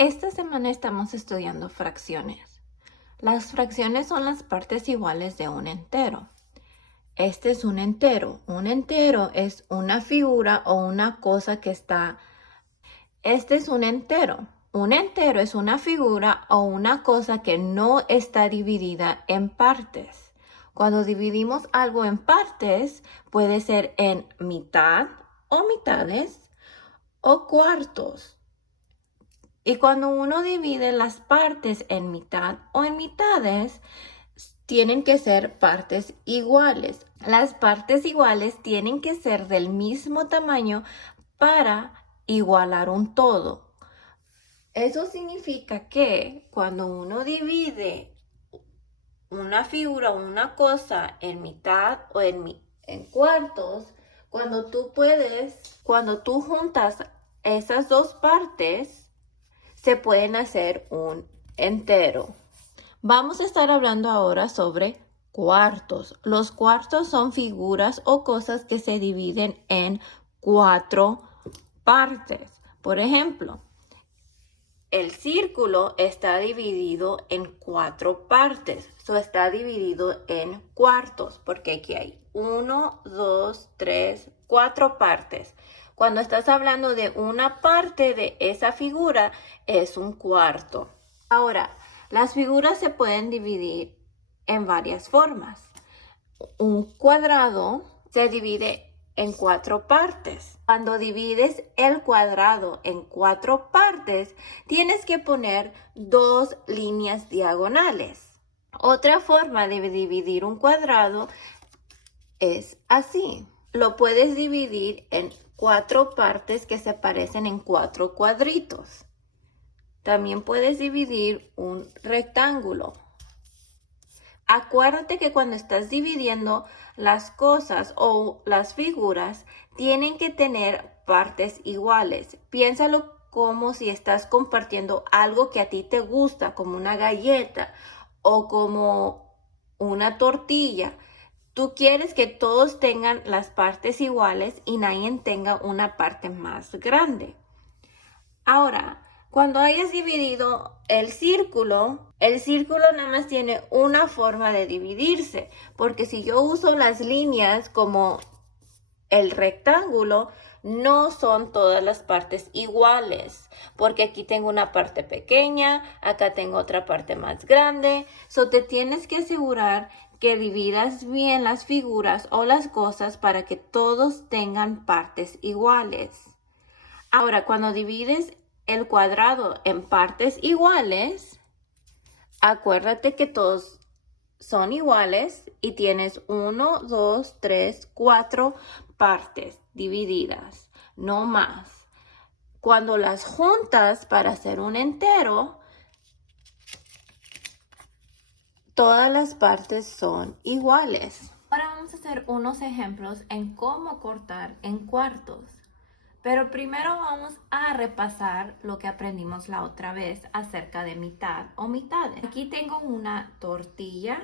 Esta semana estamos estudiando fracciones. Las fracciones son las partes iguales de un entero. Este es un entero. Un entero es una figura o una cosa que está... Este es un entero. Un entero es una figura o una cosa que no está dividida en partes. Cuando dividimos algo en partes, puede ser en mitad o mitades o cuartos. Y cuando uno divide las partes en mitad o en mitades, tienen que ser partes iguales. Las partes iguales tienen que ser del mismo tamaño para igualar un todo. Eso significa que cuando uno divide una figura o una cosa en mitad o en cuartos, cuando tú juntas esas dos partes, se pueden hacer un entero. Vamos a estar hablando ahora sobre cuartos. Los cuartos son figuras o cosas que se dividen en 4 partes. Por ejemplo, el círculo está dividido en 4 partes. Está dividido en cuartos porque aquí hay 1, 2, 3, 4 partes. Cuando estás hablando de una parte de esa figura, es un cuarto. Ahora, las figuras se pueden dividir en varias formas. Un cuadrado se divide en 4 partes. Cuando divides el cuadrado en 4 partes, tienes que poner 2 líneas diagonales. Otra forma de dividir un cuadrado es así. Lo puedes dividir en 4 partes que se parecen en 4 cuadritos. También puedes dividir un rectángulo. Acuérdate que cuando estás dividiendo las cosas o las figuras, tienen que tener partes iguales. Piénsalo como si estás compartiendo algo que a ti te gusta, como una galleta o como una tortilla. Tú quieres que todos tengan las partes iguales y nadie tenga una parte más grande. Ahora, cuando hayas dividido el círculo nada más tiene una forma de dividirse, porque si yo uso las líneas como el rectángulo, no son todas las partes iguales, porque aquí tengo una parte pequeña, acá tengo otra parte más grande. Te tienes que asegurar que dividas bien las figuras o las cosas para que todos tengan partes iguales. Ahora, cuando divides el cuadrado en partes iguales, acuérdate que todos son iguales y tienes 1, 2, 3, 4 partes divididas, no más. Cuando las juntas para hacer un entero, todas las partes son iguales. Ahora vamos a hacer unos ejemplos en cómo cortar en cuartos. Pero primero vamos a repasar lo que aprendimos la otra vez acerca de mitad o mitades. Aquí tengo una tortilla,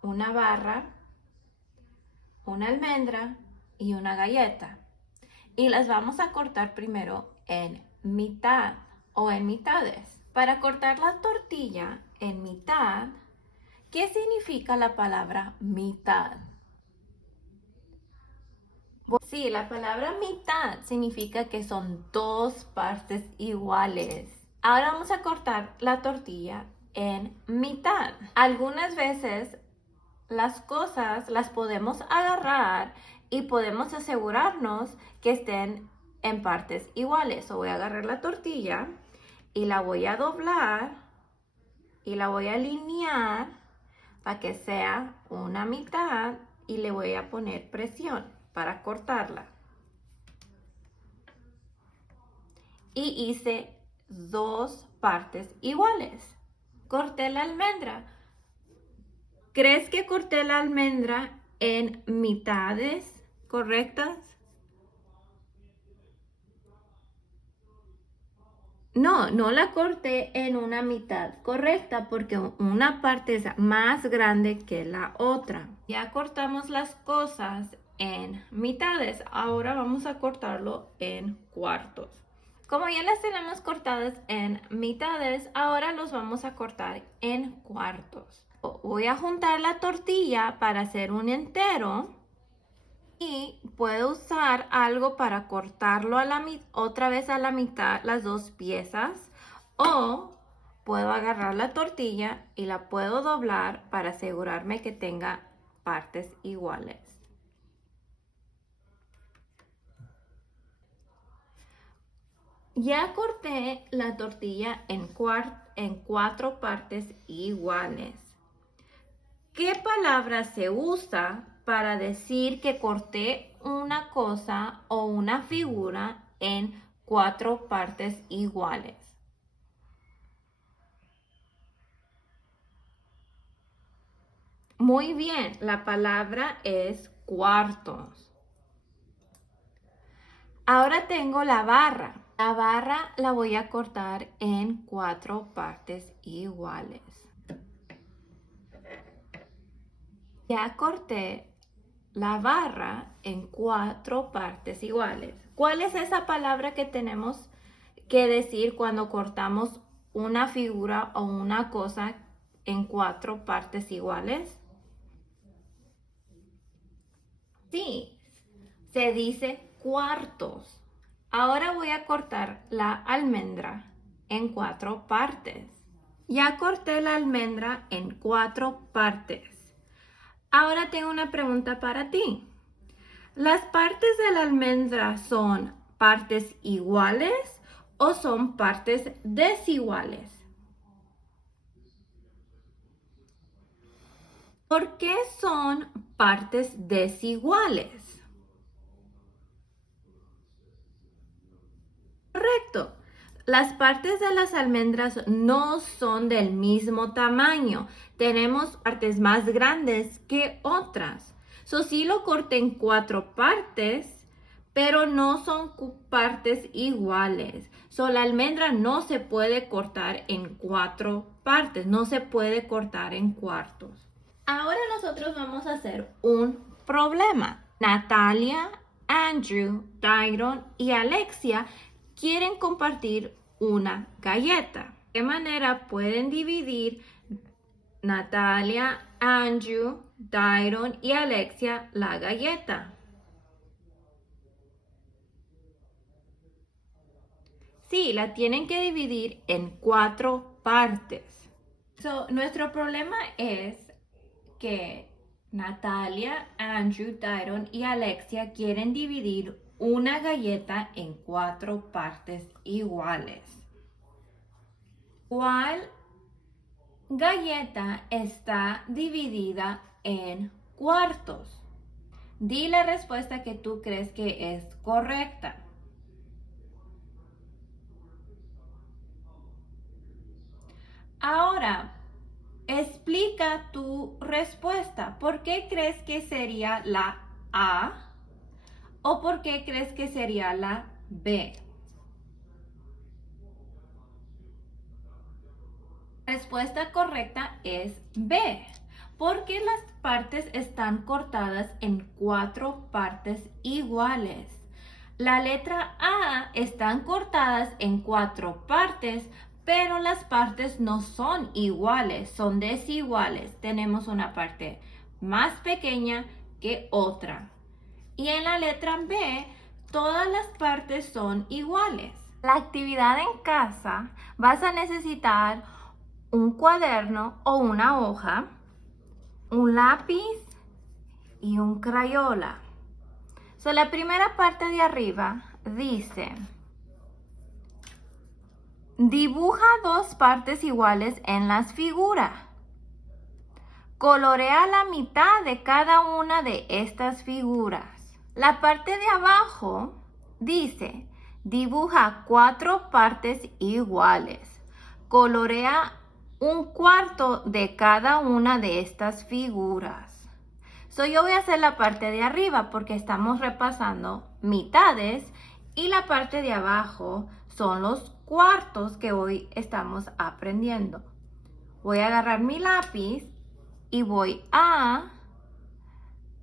una barra, una almendra y una galleta. Y las vamos a cortar primero en mitad o en mitades. Para cortar la tortilla en mitad, ¿qué significa la palabra mitad? Sí, la palabra mitad significa que son 2 partes iguales. Ahora vamos a cortar la tortilla en mitad. Algunas veces las cosas las podemos agarrar y podemos asegurarnos que estén en partes iguales. Voy a agarrar la tortilla y la voy a doblar y la voy a alinear para que sea una mitad y le voy a poner presión para cortarla. Y hice 2 partes iguales. Corté la almendra. ¿Crees que corté la almendra en mitades correctas? No, no la corté en una mitad correcta porque una parte es más grande que la otra. Ya cortamos las cosas en mitades. Ahora vamos a cortarlo en cuartos. Como ya las tenemos cortadas en mitades, ahora los vamos a cortar en cuartos. Voy a juntar la tortilla para hacer un entero y puedo usar algo para cortarlo otra vez a la mitad, las dos piezas, o puedo agarrar la tortilla y la puedo doblar para asegurarme que tenga partes iguales. Ya corté la tortilla en 4 partes iguales. ¿Qué palabra se usa para decir que corté una cosa o una figura en 4 partes iguales? Muy bien, la palabra es cuartos. Ahora tengo la barra. La barra la voy a cortar en 4 partes iguales. Ya corté la barra en 4 partes iguales. ¿Cuál es esa palabra que tenemos que decir cuando cortamos una figura o una cosa en 4 partes iguales? Sí, se dice cuartos. Ahora voy a cortar la almendra en 4 partes. Ya corté la almendra en 4 partes. Ahora tengo una pregunta para ti. ¿Las partes de la almendra son partes iguales o son partes desiguales? ¿Por qué son partes desiguales? Correcto. Las partes de las almendras no son del mismo tamaño. Tenemos partes más grandes que otras. Sí lo corté en 4 partes, pero no son partes iguales. La almendra no se puede cortar en 4 partes, no se puede cortar en cuartos. Ahora nosotros vamos a hacer un problema. Natalia, Andrew, Tyron y Alexia quieren compartir una galleta. ¿De qué manera pueden dividir Natalia, Andrew, Tyron y Alexia la galleta? Sí, la tienen que dividir en 4 partes. Nuestro problema es que Natalia, Andrew, Tyron y Alexia quieren dividir una galleta en 4 partes iguales. ¿Cuál galleta está dividida en cuartos? Di la respuesta que tú crees que es correcta. Ahora, explica tu respuesta. ¿Por qué crees que sería la A o por qué crees que sería la B? La respuesta correcta es B, porque las partes están cortadas en 4 partes iguales. La letra A están cortadas en 4 partes, pero las partes no son iguales, son desiguales. Tenemos una parte más pequeña que otra. Y en la letra B, todas las partes son iguales. La actividad en casa vas a necesitar un cuaderno o una hoja, un lápiz y un crayola. La primera parte de arriba dice: dibuja 2 partes iguales en las figuras. Colorea la mitad de cada una de estas figuras. La parte de abajo dice: dibuja 4 partes iguales. Colorea un cuarto de cada una de estas figuras. Yo voy a hacer la parte de arriba porque estamos repasando mitades y la parte de abajo son los cuartos que hoy estamos aprendiendo. Voy a agarrar mi lápiz y voy a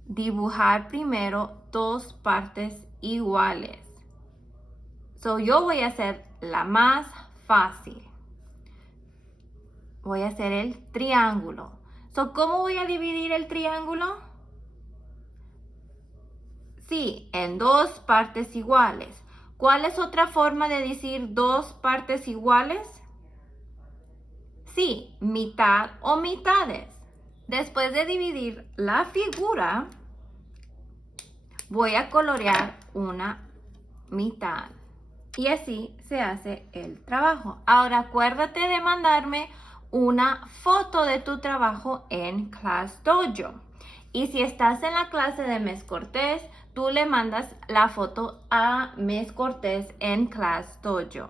dibujar primero 2 partes iguales. So, yo voy a hacer la más fácil. Voy a hacer el triángulo. So, ¿cómo voy a dividir el triángulo? Sí, en dos partes iguales. ¿Cuál es otra forma de decir dos partes iguales? Sí, mitad o mitades. Después de dividir la figura, voy a colorear una mitad. Y así se hace el trabajo. Ahora acuérdate de mandarme una foto de tu trabajo en Class Dojo. Y si estás en la clase de Miss Cortés, tú le mandas la foto a Miss Cortés en Class Dojo.